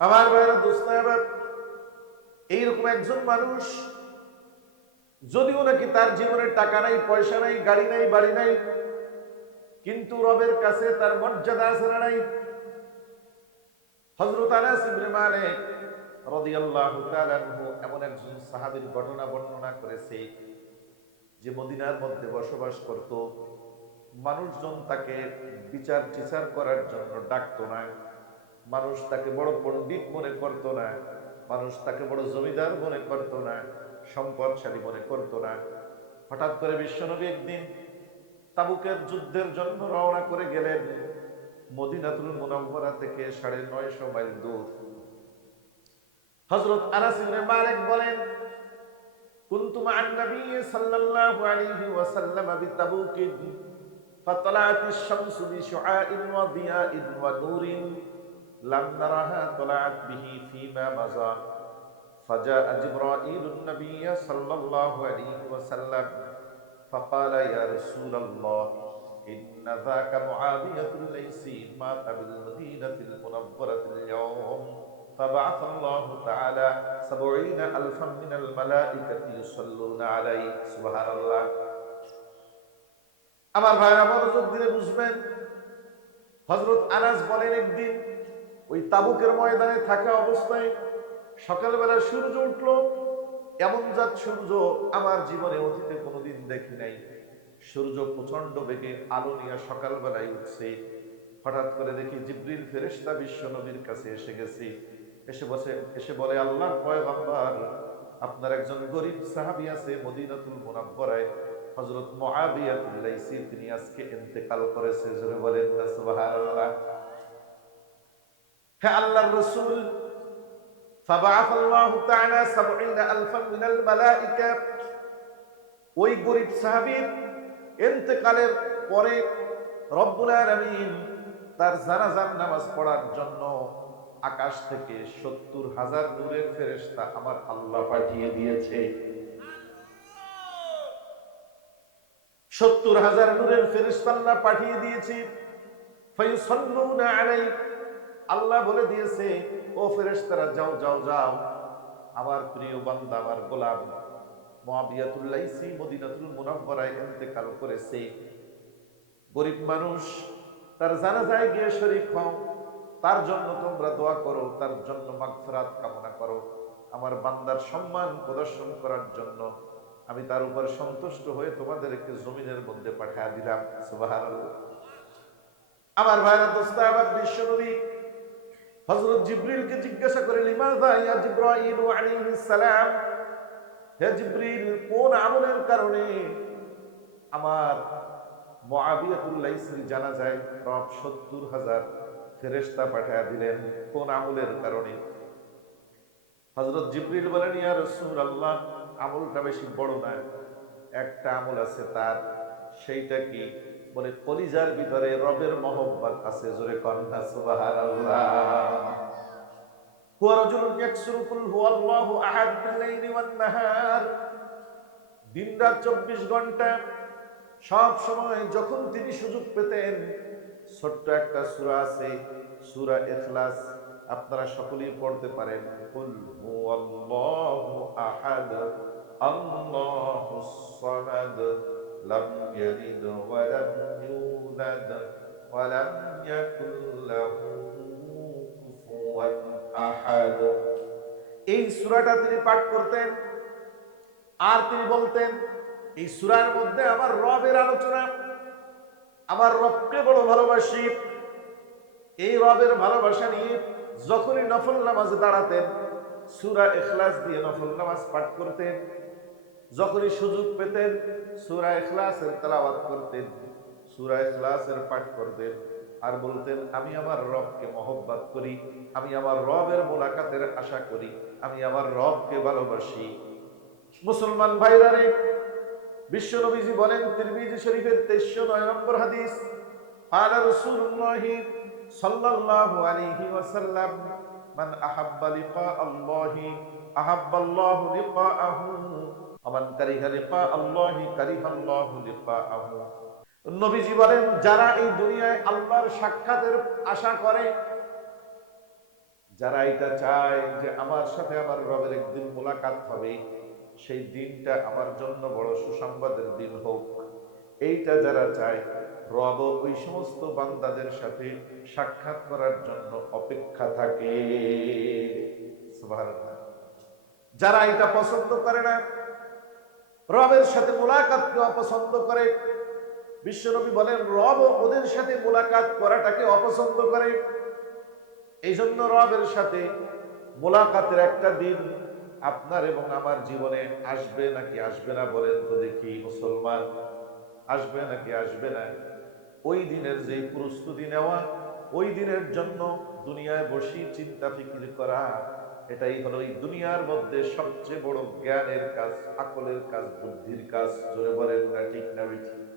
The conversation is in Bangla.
আমার ভাইরা দোস্ত, এইরকম একজন মানুষ, যদিও নাকি তার জীবনে টাকা নাই, পয়সা নাই, গাড়ি নাই, বাড়ি নাই, কিন্তু রবের কাছে তার মর্যাদা আছে না নাই? হযরত আনাস ইবনে মালিক রাদিয়াল্লাহু তাআলা আনহু এমন একজন সাহাবীর ঘটনা বর্ণনা করেছে যে মদিনার মধ্যে বসবাস করত। মানুষজন তাকে বিচার টিচার করার জন্য ডাকতো না, মানুষ তাকে বড় পণ্ডিত মনে করত না, মানুষ তাকে বড় জমিদার মনে করত না, সম্পদশালী মনে করত না। হঠাৎ করে বিশ্বনবী একদিন তাবুকের যুদ্ধের জন্য রওনা করে গেলেন। মদিনাতুল মুনাওয়ারা থেকে ৯৫০ মাইল দূর। হযরত আনাস ইবনে মালিক বলেন, কুনতু মা'আন নবী সাল্লাল্লাহু আলাইহি ওয়াসাল্লাম বিতাবুক ফাতালাতিশ শামসু বিশুআইন ওয়া দিয়াইন ওয়া নূরিন লাম নারাহা তালাআত বিহি ফীমা মাযা ফাজাআ জিবরাঈলুন নবী সাল্লাল্লাহু আলাইহি ওয়াসাল্লাম ফাকালা ইয়া রাসূলাল্লাহ ইন্না যাকা মুআবিয়াতুল লাইসি মাতা বিল মদিনাতিল মুনাওয়ারাতিল ইয়াওম فبعث الله تعالى 70,000 من الملائكة يصلون عليه سبحان الله। আমার ভাইরা মনোযোগ দিয়ে বুঝবেন। হযরত আনাস বলেন, একদিন ওই তাবুকের ময়দানে থাকা অবস্থায় সকালবেলা সূর্য উঠলো। এমন জাত সূর্য আমার জীবনে অতীতে কোনোদিন দেখি নাই। সূর্য প্রচন্ড বেগে আলো নিয়ে সকালবেলায় উঠছে। হঠাৎ করে দেখি জিবরিল ফেরেশতা বিশ্ব নবীর কাছে এসে গেছে। এসে বলে, আল্লাহর পয়গম্বর, আপনার একজন গরীব সাহাবী আছে মদিনাতুল মুনাওয়ারায়, হযরত মুআবিয়াতুল লাইসি, তিনি আজকে ইন্তেকাল করেছে। জোরে বলেন না সুবহানাল্লাহ। হে আল্লাহর রাসূল, ফাবাআথ আল্লাহু তাআলা ৭০,০০০ মিনাল মালায়েকা, ওই গরীব সাহাবীর ইন্তেকালের পরে রব্বুল আলামিন তার জানাজার নামাজ পড়ার জন্য আকাশ থেকে ৭০,০০০ নূরের ফেরেশতা আমার আল্লাহ পাঠিয়ে দিয়েছে। ৭০,০০০ নূরের ফেরেশতা আল্লাহ পাঠিয়ে দিয়েছে। ফায়ুসাল্লুনা আলাইক, আল্লাহ বলে দিয়েছে, ও ফেরেশতারা যাও যাও যাও, আমার প্রিয় বান্দা, আমার গোলাম মুআবিয়াতুল লাইসি মদিনাতুল মুনাওয়ারায় ইন্তেকাল করেছে। গরীব মানুষ, তার জানাজায় গিয়ে শরীক হও, তার জন্য তোমরা দোয়া করো, তার জন্য মাগফিরাত কামনা করো। আমার বান্দার সম্মান প্রদর্শন করার জন্য আমি তার উপর সন্তুষ্ট হয়ে তোমাদেরকে জমিনের মধ্যে পাঠিয়ে দিলাম। সুবহানাল্লাহ। আমার ভাইরা দোস্ত, আমার বিশ্বনবী হযরত জিবরিলকে জিজ্ঞাসা করে, লিমাযা ইয়া জিবরাইল আলাইহিস সালাম, হে জিবরিল, কোন আমলের কারণে আমার মুআবিয়াতুল লাইসির জানাজায় রব ৭০,০০০ ফেরেশতা পাঠিয়ে দিলেন, কোন আমলের কারণে? হযরত জিবরিল বলেন, ইয়া রাসূলুল্লাহ, আমলটা বেশি বড় না, একটা আমল আছে তার। সেইটা কি? বলে, কলিজার ভিতরে রবের মহব্বত আছে। জোরে কন্যা সুবহানাল্লাহ। হুয়া রাজুলুন ইয়াকসুরু কুল হুয়াল্লাহু আহাদ বিল লাইলি ওয়ান নাহার, দিন রাত ২৪ ঘন্টা সব সময় যখন তিনি সুযোগ পেতেন, ছোট্ট একটা সূরা আছে, সূরা ইখলাস, আপনারা সকলেই পড়তে পারেন। কুল হুয়াল্লাহু আহাদ আল্লাহুস সামাদ লাম ইয়ালিদ ওয়া লাম ইউলাদ ওয়া লাম ইয়াকুল লাহু কুফুয়ান আহাদ। এই সূরাটা তিনি পাঠ করতেন, আর তিনি বলতেন, এই সূরার মধ্যে আমার রবের আলোচনা, আমার রবকে বড় ভালোবাসি। এই রবের ভালোবাসা নিয়ে যখনই নফল নামাজে দাঁড়াতেন, সূরা ইখলাস দিয়ে নফল নামাজ পাঠ করতেন। যখনই সুযোগ পেতেন, সূরা ইখলাসের তেলাওয়াত করতেন, সূরা ইখলাসের পাঠ করতেন, আর বলতেন, আমি আমার রবকে মহব্বত করি, আমি আমার রবের মোলাকাতের আশা করি, আমি আমার রবকে ভালোবাসি। মুসলমান ভাইরা রে, বিশ্ব নবীজি বলেন, তিরমিজি শরীফের ২৩০৯ নম্বর হাদিস, আলা রাসূলুল্লাহ সাল্লাল্লাহু আলাইহি ওয়াসাল্লাম, মান আহাব্বা লিকা আল্লাহি আহাব্বাল্লাহু লিকাআহু ওয়া মান কারিহা লিকা আল্লাহি কারিহাল্লাহু লিকাআহু। নবীজি বলেন, যারা এই দুনিয়ায় আল্লাহর সাক্ষাতের আশা করে, যারা এটা চায় যে আমার সাথে আমার রবের একদিন মোলাকাত হবে, সেই দিনটা আমার জন্য বড় সুসংবাদের দিন হোক, এইটা যারা চায়, রব ওই সমস্ত বান্দাদের সাথে সাক্ষাৎ করার জন্য অপেক্ষা থাকে। সুবহানাল্লাহ। যারা এটা পছন্দ করে না, রবের সাথে মোলাকাতকে অপছন্দ করে, বিশ্বনবী বলেন রব ওদের সাথে মোলাকাত করাটাকে অপছন্দ করে। এই জন্য রবের সাথে মোলাকাতের একটা দিন আপনার এবং আমার জীবনে আসবে নাকি আসবে না বলেন তো দেখি মুসলমান, আসবে নাকি আসবে না? ওই দিনের যে প্রস্তুতি নেওয়া, ওই দিনের জন্য দুনিয়ায় বসি চিন্তা ফিকির করা, এটাই হলো এই দুনিয়ার মধ্যে সবচেয়ে বড় জ্ঞানের কাজ, আকলের কাজ, বুদ্ধির কাজ। জোরে বলেন না ঠিক না বেঠিক?